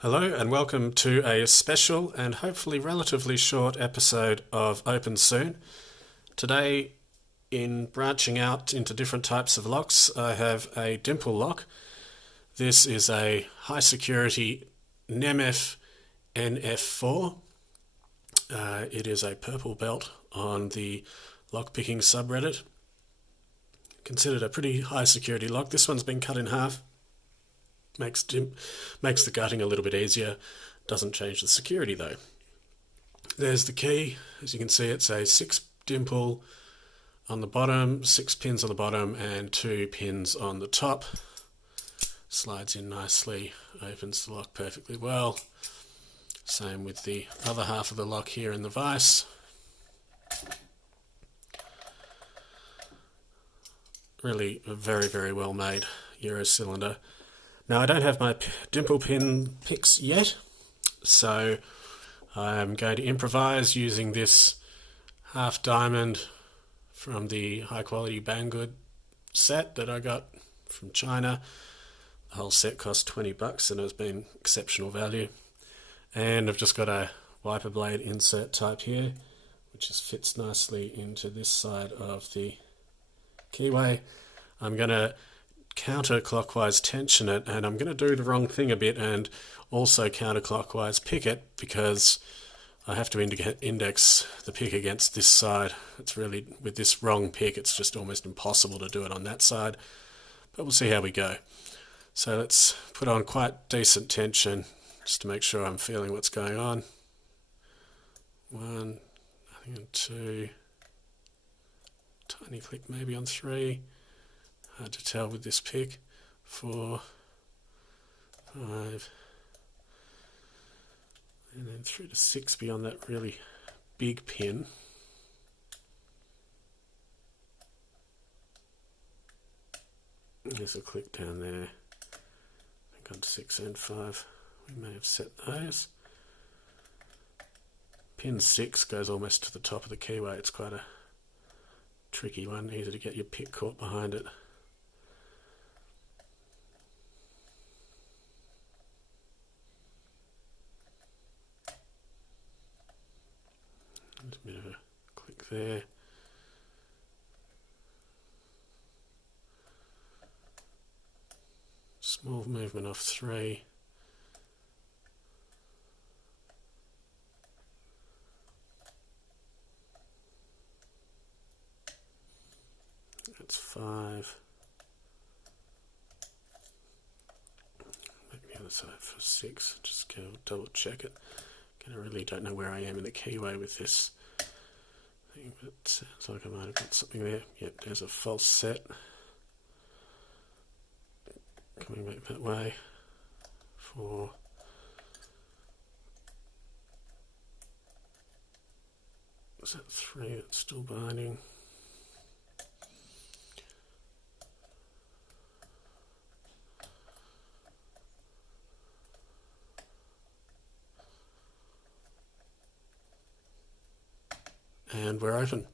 Hello and welcome to a special and hopefully relatively short episode of Open Soon. Today, in branching out into different types of locks, I have a dimple lock. This is a high security Nemef NF4. It is a purple belt on the lockpicking subreddit. Considered a pretty high security lock. This one's been cut in half. Makes the gutting a little bit easier. Doesn't change the security though. There's the key. As you can see, it's a 6 dimple on the bottom, 6 pins on the bottom and 2 pins on the top. Slides in nicely, opens the lock perfectly well. Same with the other half of the lock here in the vise. Really a very, very well made Euro cylinder. Now I don't have my dimple pin picks yet, so I'm going to improvise using this half diamond from the high quality Banggood set that I got from China. The whole set cost $20 and has been exceptional value. And I've just got a wiper blade insert type here, which just fits nicely into this side of the keyway. I'm going to counterclockwise tension it, and I'm going to do the wrong thing a bit and also counterclockwise pick it because I have to index the pick against this side. It's really, with this wrong pick, it's just almost impossible to do it on that side, but we'll see how we go. So let's put on quite decent tension just to make sure I'm feeling what's going on. 1, I think on 2, tiny click maybe on 3. Hard to tell with this pick. 4, 5, and then through to 6 beyond that really big pin. There's a click down there. I think on 6 and 5 we may have set those. Pin 6 goes almost to the top of the keyway. It's quite a tricky one, easy to get your pick caught behind it. There's a bit of a click there. Small movement off 3. That's 5. Maybe the other side for 6. Just go double check it. I really don't know where I am in the keyway with this thing, but it sounds like I might have got something there. Yep, there's a false set. Coming back that way. 4. Is that 3? It's still binding. And we're open.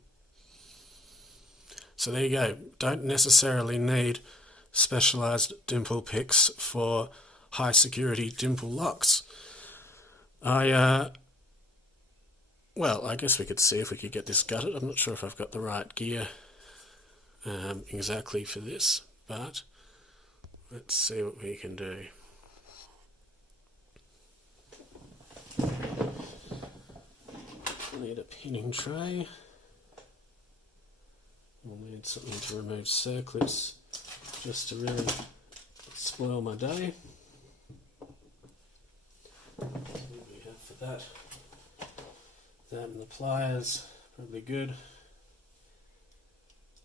So there you go. Don't necessarily need specialized dimple picks for high security dimple locks. Well, I guess we could see if we could get this gutted. I'm not sure if I've got the right gear exactly for this, but let's see what we can do. Need a pinning tray. We'll need something to remove circlips just to really spoil my day. What do we have for that? That and the pliers, probably good.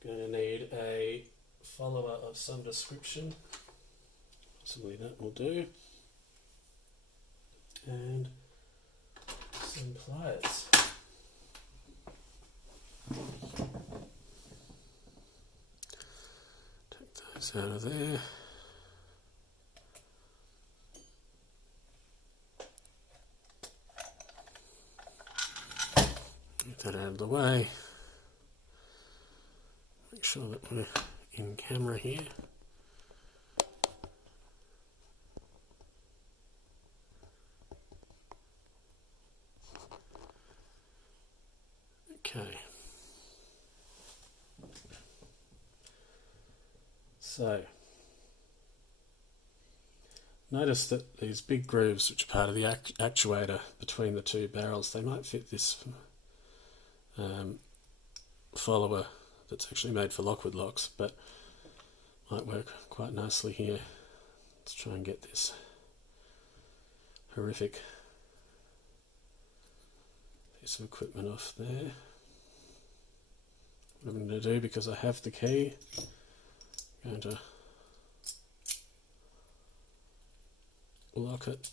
Going to need a follower of some description. Possibly that will do. And some pliers. Take those out of there. Get that out of the way. Make sure that we're in camera here. Okay. So, notice that these big grooves, which are part of the actuator between the two barrels, they might fit this follower that's actually made for Lockwood locks, but might work quite nicely here. Let's try and get this horrific piece of equipment off there. What I'm going to do, because I have the key, I'm going to lock it.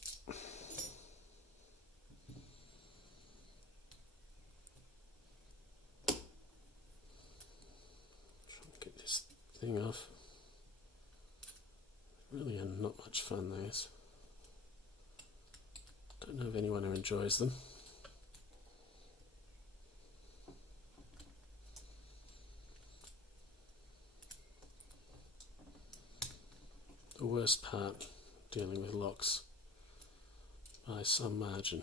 Try and get this thing off. Really are not much fun, these. Don't know of anyone who enjoys them. The worst part, dealing with locks, by some margin.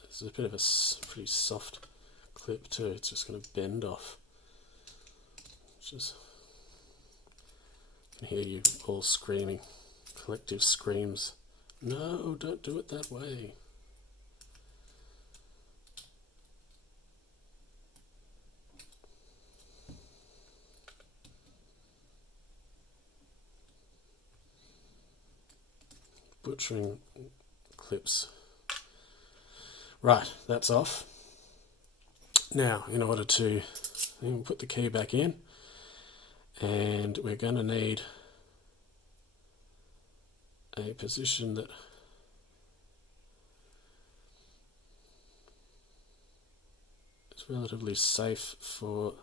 There's a bit of a pretty soft clip too, it's just going to bend off. Just I can hear you all screaming, collective screams. No, don't do it that way. Butchering clips. Right, that's off. Now, in order to put the key back in, and we're going to need a position that is relatively safe for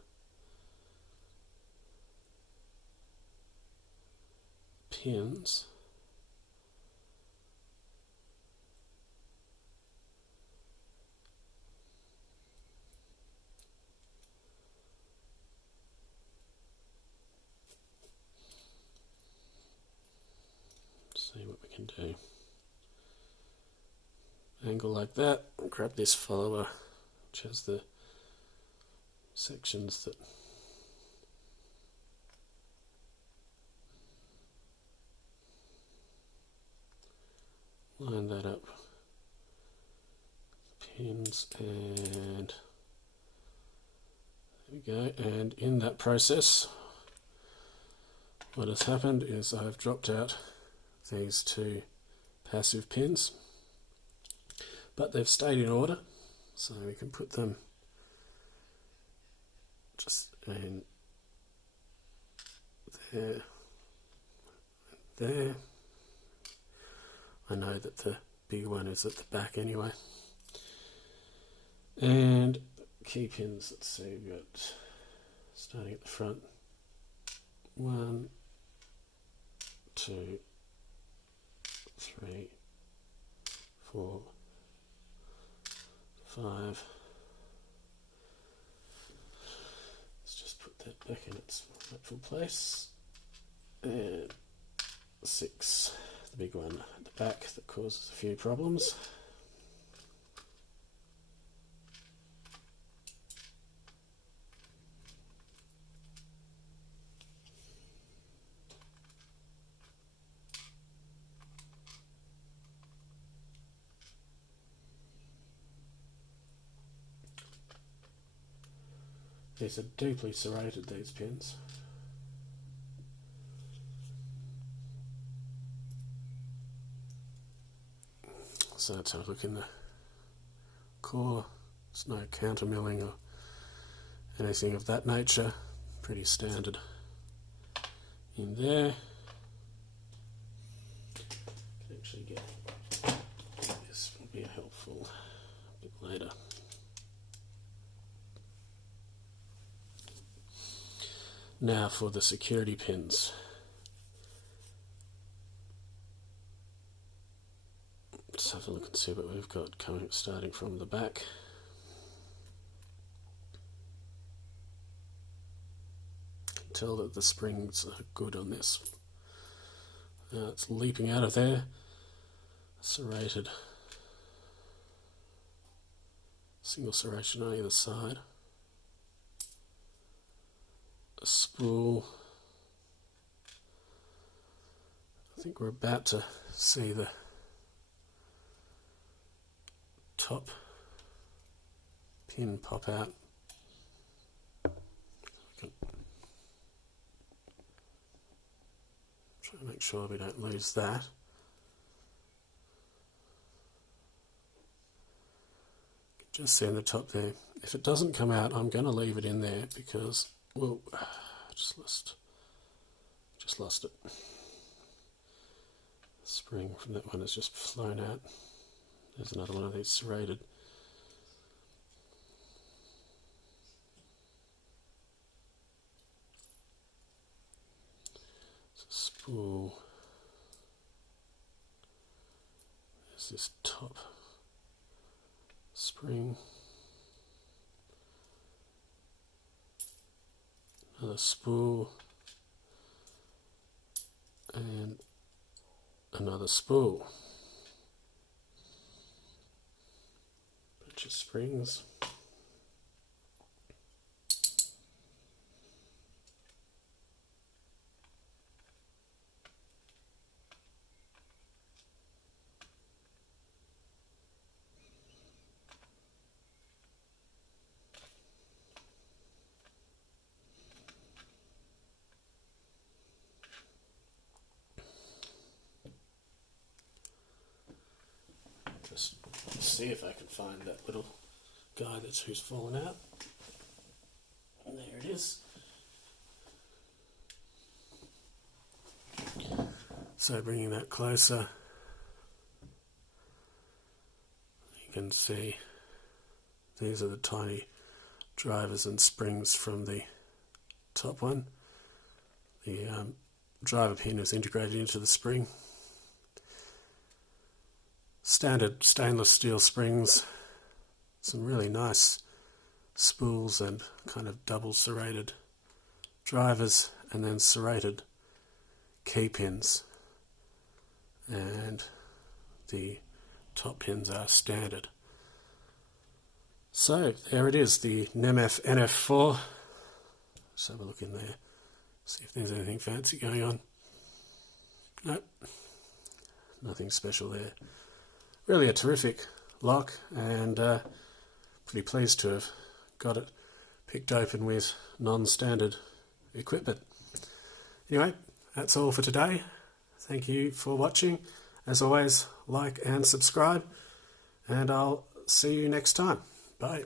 pins. See what we can do. Angle like that, grab this follower which has the sections that line that up, pins, and there we go. And in that process, what has happened is I've dropped out these two passive pins, but they've stayed in order, so we can put them just in there, there. I know that the big one is at the back anyway. And key pins, let's see, we've got, starting at the front, 1, 2, 3, 4, 5. Let's just put that back in its rightful place. And 6, the big one at the back that causes a few problems. These are deeply serrated, these pins. So let's have a look in the core. There's no counter milling or anything of that nature. Pretty standard in there. Can actually get this, will be helpful a bit later. Now for the security pins. Let's have a look and see what we've got coming, starting from the back. You can tell that the springs are good on this. It's leaping out of there, serrated, single serration on either side. a spool. I think we're about to see the top pin pop out. Try to make sure we don't lose that. Just see in the top there. If it doesn't come out, I'm going to leave it in there because, well, just lost it. The spring from that one has just flown out. There's another one of these serrated. It's a spool. There's this top spring. Another spool. And another spool. Bunch of springs. Just see if I can find that little guy who's fallen out. And there it is. So bringing that closer, you can see these are the tiny drivers and springs from the top one. The driver pin is integrated into the spring. Standard stainless steel springs, some really nice spools and kind of double serrated drivers, and then serrated key pins, and the top pins are standard. So there it is, the Nemef NF4. Let's have a look in there, see if there's anything fancy going on. Nope, nothing special there. Really a terrific lock, and pretty pleased to have got it picked open with non-standard equipment. Anyway, that's all for today. Thank you for watching. As always, like and subscribe, and I'll see you next time. Bye.